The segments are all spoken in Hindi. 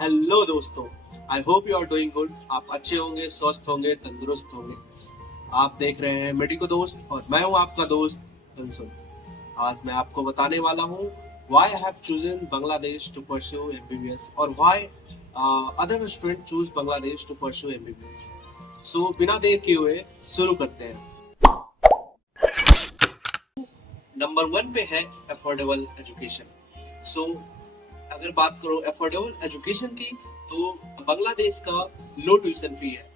हेलो दोस्तों, I hope you are doing good. आप अच्छे होंगे, स्वस्थ होंगे, तंदुरुस्त होंगे। आप देख रहे हैं मेडिको दोस्त और मैं हूं आपका दोस्त कंसुल। आज मैं आपको बताने वाला हूं why I have chosen Bangladesh to pursue MBBS और why other student choose Bangladesh to pursue MBBS. So बिना देर किए हुए शुरू करते हैं। नंबर 1 पे है अफोर्डेबल एजुकेशन। सो अगर बात करो अफोर्डेबल एजुकेशन की, तो बांग्लादेश का लो ट्यूशन फी है,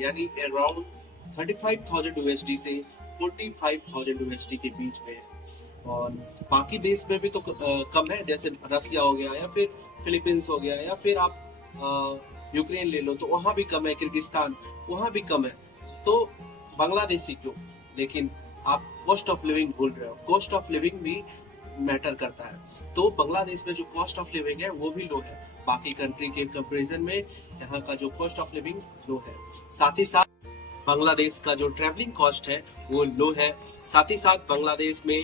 यानी अराउंड 35,000 यूएसडी से 45,000 यूएसडी के बीच में है। और बाकी देश में भी तो कम है, जैसे रसिया हो गया या फिर फिलीपींस हो गया या फिर आप यूक्रेन ले लो तो वहाँ भी कम है, किर्गिस्तान वहाँ भी कम है। तो बांग्लादेशी क्यों? लेकिन आप कॉस्ट ऑफ लिविंग भूल रहे हो। कॉस्ट ऑफ लिविंग भी मैटर करता है। तो बांग्लादेश में जो कॉस्ट ऑफ लिविंग है वो भी लो है, बाकी कंट्री के कंपैरिजन में यहाँ का जो कॉस्ट ऑफ लिविंग लो है। साथ ही साथ बांग्लादेश का जो ट्रैवलिंग कॉस्ट है वो लो है। साथ ही साथ बांग्लादेश में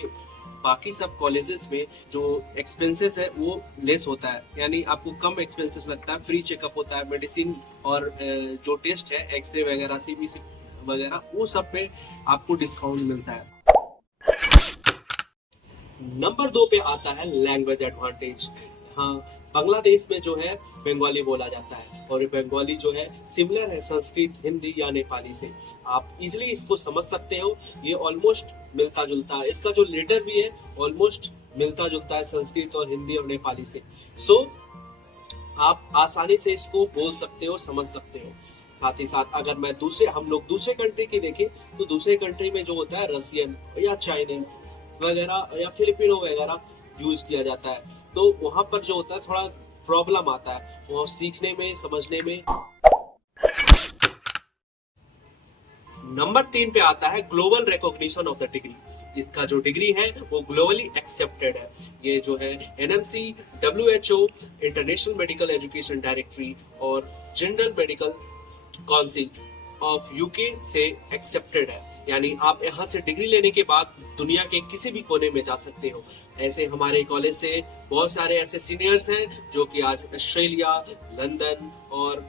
बाकी सब कॉलेजेस में जो एक्सपेंसेस है वो लेस होता है, यानी आपको कम एक्सपेंसेस लगता है। फ्री चेकअप होता है, मेडिसिन और जो टेस्ट है एक्सरे वगैरह, सीबीसी वगैरह, वो सब पे आपको डिस्काउंट मिलता है। नंबर 2 पे आता है लैंग्वेज एडवांटेज। हाँ, बांग्लादेश में जो है बंगाली बोला जाता है और ये बंगाली जो है सिमिलर है संस्कृत, हिंदी या नेपाली से। आप इजिली इसको समझ सकते हो, ये ऑलमोस्ट मिलता जुलता है। इसका जो लेटर भी है ऑलमोस्ट मिलता जुलता है संस्कृत और हिंदी और नेपाली से। सो आप आसानी से इसको बोल सकते हो, समझ सकते हो। साथ ही साथ अगर मैं हम लोग दूसरे कंट्री की देखें तो दूसरे कंट्री में जो होता है रसियन या चाइनीज वगैरह या फिलिपिनो वगैरह यूज किया जाता है, तो वहां पर जो होता है थोड़ा प्रॉब्लम आता है वो सीखने में, समझने में। नंबर 3 पे आता है global recognition of the degree. इसका जो डिग्री है वो ग्लोबली एक्सेप्टेड है। ये जो है NMC, WHO, international medical education directory और general medical council of UK से एक्सेप्टेड है, यानी आप यहाँ से डिग्री लेने के बाद दुनिया के किसी भी कोने में जा सकते हो। ऐसे हमारे कॉलेज से बहुत सारे ऐसे सीनियर्स हैं जो कि आज ऑस्ट्रेलिया, लंदन और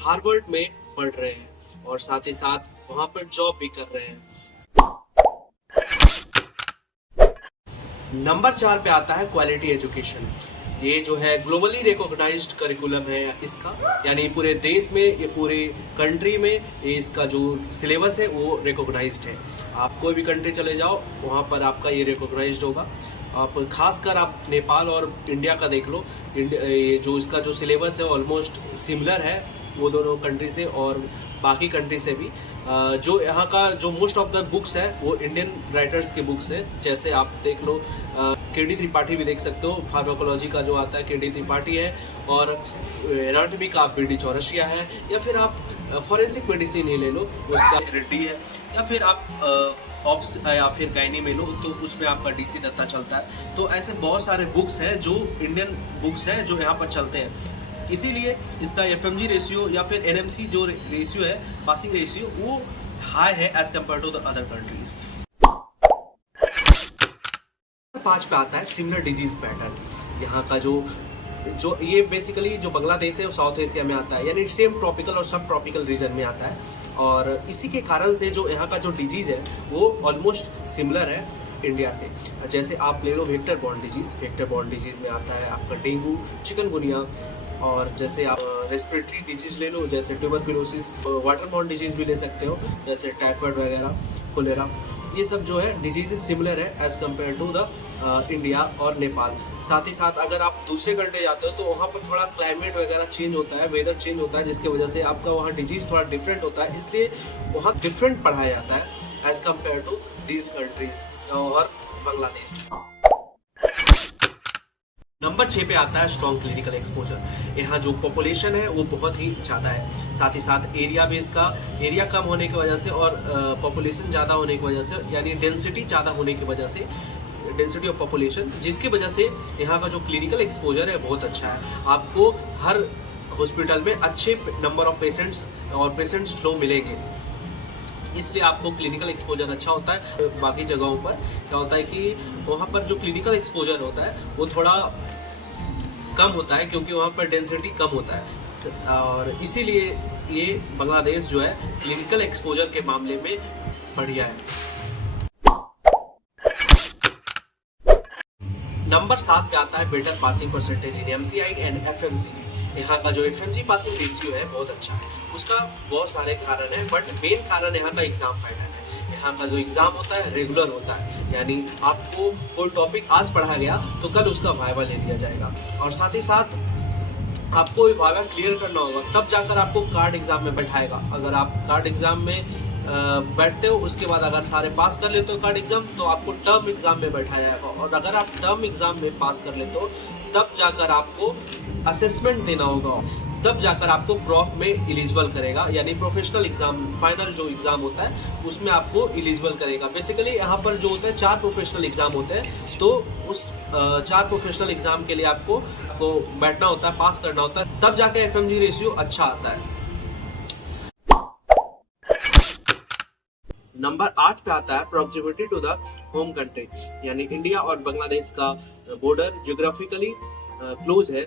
हार्वर्ड में पढ़ रहे हैं और साथ ही साथ वहाँ पर जॉब भी कर रहे हैं। नंबर 4 पे आता है क्वालिटी एजुकेशन। ये जो है ग्लोबली रिकॉग्नाइज्ड करिकुलम है इसका, यानी पूरे देश में, ये पूरे कंट्री में ये इसका जो सिलेबस है वो रिकॉग्नाइज्ड है। आप कोई भी कंट्री चले जाओ वहाँ पर आपका ये रिकॉग्नाइज्ड होगा। आप खासकर आप नेपाल और इंडिया का देख लो, ये जो इसका जो सिलेबस है ऑलमोस्ट सिमिलर है वो दोनों कंट्री से और बाकी कंट्री से भी। जो यहाँ का जो मोस्ट ऑफ द बुक्स है वो इंडियन राइटर्स के बुक्स है। जैसे आप देख लो केडी त्रिपाठी भी देख सकते हो, फार्माकोलॉजी का जो आता है केडी त्रिपाठी है, और एनाटॉमी का बीडी चौरसिया है, या फिर आप फॉरेंसिक मेडिसिन ही ले लो उसका रेड्डी है, या फिर आप ऑप्स या फिर गायनी में लो तो उसमें आपका डीसी दत्ता चलता है। तो ऐसे बहुत सारे बुक्स हैं जो इंडियन बुक्स हैं जो यहाँ पर चलते हैं। इसीलिए इसका एफएमजी रेशियो या फिर एनएमसी जो रेशियो है, पासिंग रेशियो, वो हाई है as compared to the other countries. 5 पे आता है सिमिलर डिजीज पैटर्न। यहाँ का जो ये बेसिकली जो बांग्लादेश है वो साउथ एशिया में आता है, यानी सेम ट्रॉपिकल और सब ट्रॉपिकल रीजन में आता है। और इसी के कारण से जो यहाँ का जो डिजीज है वो ऑलमोस्ट सिमिलर है इंडिया से। जैसे आप ले लो vector borne disease. Vector borne disease में आता है आपका डेंगू, चिकनगुनिया, और जैसे आप रेस्पिरेटरी डिजीज ले लो जैसे ट्यूबरकुलोसिस, वाटर बॉर्न डिजीज भी ले सकते हो जैसे टाइफाइड वगैरह, कोलेरा। ये सब जो है डिजीज सिमिलर है as compared to the India और नेपाल। साथ ही साथ अगर आप दूसरे कंट्री जाते हो तो वहाँ पर थोड़ा क्लाइमेट वगैरह चेंज होता है, वेदर चेंज होता है, जिसकी वजह से आपका वहाँ डिजीज थोड़ा डिफरेंट होता है, इसलिए वहाँ डिफरेंट पढ़ाया जाता है as compared to these countries और बांग्लादेश। नंबर 6 पे आता है स्ट्रॉन्ग क्लिनिकल एक्सपोजर। यहाँ जो पॉपुलेशन है वो बहुत ही ज़्यादा है। साथ ही साथ एरिया भी इसका एरिया कम होने की वजह से और पॉपुलेशन ज़्यादा होने की वजह से, यानी डेंसिटी ज़्यादा होने की वजह से, डेंसिटी ऑफ पॉपुलेशन, जिसकी वजह से यहाँ का जो क्लिनिकल एक्सपोजर है बहुत अच्छा है। आपको हर हॉस्पिटल में अच्छे नंबर ऑफ पेशेंट्स और पेशेंट्स फ्लो मिलेंगे, इसलिए आपको क्लिनिकल एक्सपोजर अच्छा होता है। बाकी जगहों पर क्या होता है कि वहाँ पर जो क्लिनिकल एक्सपोजर होता है वो थोड़ा कम होता है क्योंकि वहाँ पर डेंसिटी कम होता है, और इसीलिए ये बांग्लादेश जो है क्लिनिकल एक्सपोजर के मामले में बढ़िया है। नंबर 7 पे आता है better passing percentage in MCI and FMC. यहाँ का जो एफएमजी पासिंग रेशियो है बहुत अच्छा है। उसका बहुत सारे कारण है, बट मेन कारण यहाँ का एग्जाम पैटर्न है। यहाँ का जो एग्जाम होता है रेगुलर होता है, यानी आपको कोई टॉपिक आज पढ़ा गया तो कल उसका वाइवा ले लिया जाएगा, और साथ ही साथ आपको वाइवा क्लियर करना होगा, तब जाकर आपको कार्ड एग्जाम में बैठाएगा। अगर आप कार्ड एग्जाम में बैठते हो, उसके बाद अगर सारे पास कर लेते हो कार्ड एग्जाम, तो आपको टर्म एग्जाम में बैठाया जाएगा, और अगर आप टर्म एग्जाम में पास कर लेते हो तब जाकर आपको असेसमेंट देना होगा, तब जाकर आपको प्रॉप में एलिजिबल करेगा, यानी प्रोफेशनल एग्जाम फाइनल जो एग्जाम होता है उसमें आपको एलिजिबल करेगा। बेसिकली यहाँ पर जो होता है 4 प्रोफेशनल एग्जाम होते हैं, तो उस 4 प्रोफेशनल एग्जाम के लिए आपको बैठना होता है, पास करना होता है, तब जाकर एफएमजी रेशियो अच्छा आता है। नंबर 8 पे आता है proximity to the home country, यानी इंडिया और बांग्लादेश का बॉर्डर ज्योग्राफिकली क्लोज है,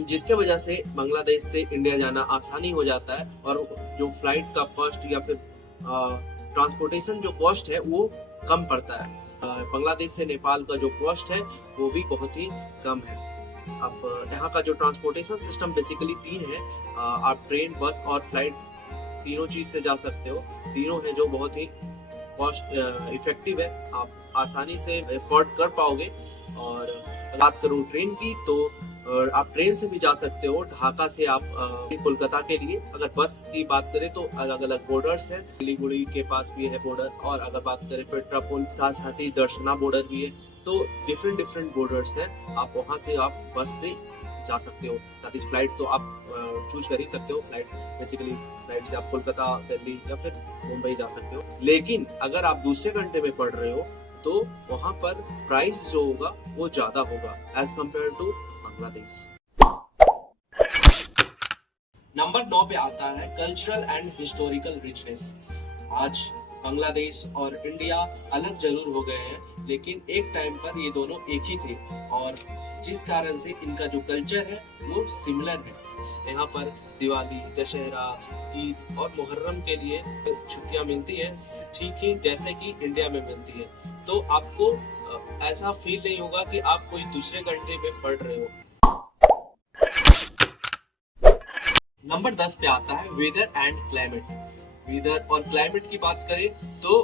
जिसके वजह से बांग्लादेश से इंडिया जाना आसानी हो जाता है, और जो फ्लाइट का कॉस्ट या फिर ट्रांसपोर्टेशन जो कॉस्ट है वो कम पड़ता है। बांग्लादेश से नेपाल का जो कॉस्ट है वो भी बहुत ही कम है। अब यहाँ का जो ट्रांसपोर्टेशन सिस्टम बेसिकली 3 है, आप ट्रेन, बस और फ्लाइट तीनों चीज से जा सकते हो। तीनों है जो बहुत ही कॉस्ट इफेक्टिव है, आप आसानी से अफोर्ड कर पाओगे। और बात करूँ ट्रेन की, तो आप ट्रेन से भी जा सकते हो, ढाका से आप कोलकाता के लिए। अगर बस की बात करें तो अलग अलग बॉर्डर्स हैं, सिलीगुड़ी के पास भी है बॉर्डर, और अगर बात करें पेट्रापोल, साथी दर्शना बॉर्डर भी है, तो डिफरेंट बॉर्डर्स हैं, आप वहां से आप बस से जा सकते हो। साथ ही फ्लाइट तो आप चूज कर ही सकते हो, फ्लाइट बेसिकली फ्लाइट से आप कोलकाता, दिल्ली या फिर मुंबई जा सकते हो। लेकिन अगर आप दूसरे कंट्री में पढ़ रहे हो तो वहां पर प्राइस जो होगा वो ज्यादा होगा as compared to Bangladesh. Number 9 पे आता है कल्चरल एंड हिस्टोरिकल रिचनेस। आज बांग्लादेश और इंडिया अलग जरूर हो गए हैं, लेकिन एक टाइम पर ये दोनों एक ही थे, और जिस कारण से इनका जो कल्चर है वो सिमिलर है। यहाँ पर दिवाली, दशहरा, ईद और मुहर्रम के लिए छुट्टियां मिलती हैं, ठीक ही जैसे कि इंडिया में मिलती है। तो आपको ऐसा फील नहीं होगा कि आप कोई दूसरे कंट्री में पढ़ रहे हो। नंबर 10 पे आता है वेदर एंड क्लाइमेट। वेदर और क्लाइमेट की बात करें तो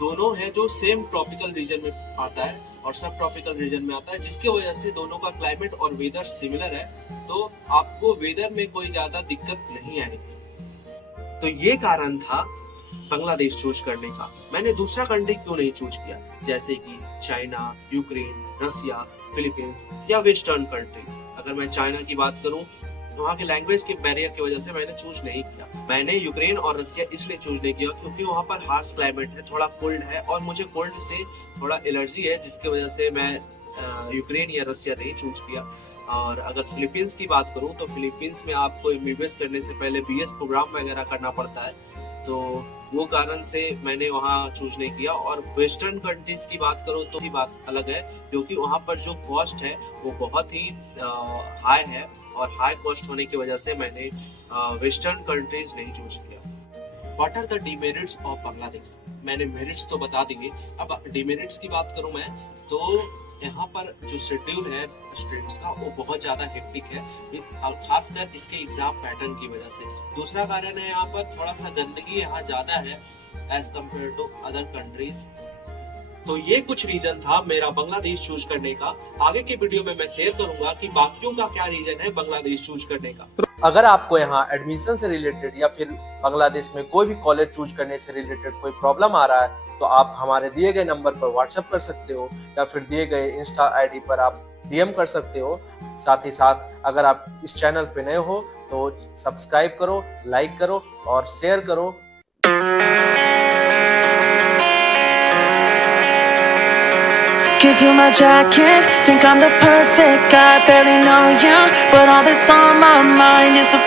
दोनों है जो सेम ट्रॉपिकल रीजन में आता है और सब ट्रॉपिकल रीजन में आता है, जिसके वजह से दोनों का क्लाइमेट और वेदर सिमिलर है, तो आपको वेदर में कोई ज्यादा दिक्कत नहीं आएगी। तो ये कारण था बांग्लादेश चूज करने का। मैंने दूसरा कंट्री क्यों नहीं चूज किया, जैसे कि चाइना, यूक्रेन, रसिया, फिलीपींस या वेस्टर्न कंट्रीज। अगर मैं चाइना की बात करूं, वहाँ के लैंग्वेज के बैरियर की वजह से मैंने चूज नहीं किया। मैंने यूक्रेन और रसिया इसलिए चूज नहीं किया क्योंकि वहाँ पर हार्श क्लाइमेट है, थोड़ा कोल्ड है, और मुझे कोल्ड से थोड़ा एलर्जी है, जिसकी वजह से मैं यूक्रेन या रसिया नहीं चूज किया। और अगर फिलीपींस की बात करूँ तो फिलीपींस में आपको एमबीबीएस करने से पहले बीएस प्रोग्राम वगैरह करना पड़ता है, तो वो कारण से मैंने वहाँ चूज नहीं किया। और वेस्टर्न कंट्रीज की बात करो तो ही बात अलग है, क्योंकि वहाँ पर जो कॉस्ट है वो बहुत ही हाई है, और हाई कॉस्ट होने की वजह से मैंने वेस्टर्न कंट्रीज नहीं चूज किया। What are the demerits of Bangladesh? मैंने मेरिट्स तो बता दिए, अब डिमेरिट्स की बात करूं मैं तो यहाँ पर जो शेड्यूल है स्टूडेंट्स का वो बहुत ज्यादा हेक्टिक है, खासकर इसके एग्जाम पैटर्न की वजह से। दूसरा कारण है यहाँ पर थोड़ा सा गंदगी यहाँ ज्यादा है as compared to other countries. तो ये कुछ रीजन था मेरा बांग्लादेश चूज करने का। आगे के वीडियो में मैं शेयर करूंगा कि बाकियों का क्या रीजन है बांग्लादेश चूज करने का। अगर आपको यहाँ एडमिशन से रिलेटेड या फिर बांग्लादेश में कोई भी कॉलेज चूज करने से रिलेटेड कोई प्रॉब्लम आ रहा है, तो आप हमारे दिए गए नंबर पर व्हाट्सएप कर सकते हो, या फिर दिए गए इंस्टा आईडी पर आप डीएम कर सकते हो। साथ ही साथ अगर आप इस चैनल पे नए हो तो सब्सक्राइब करो, लाइक करो और शेयर करो। Give you my jacket, think I'm the perfect guy, barely know you, but all that's on my mind is the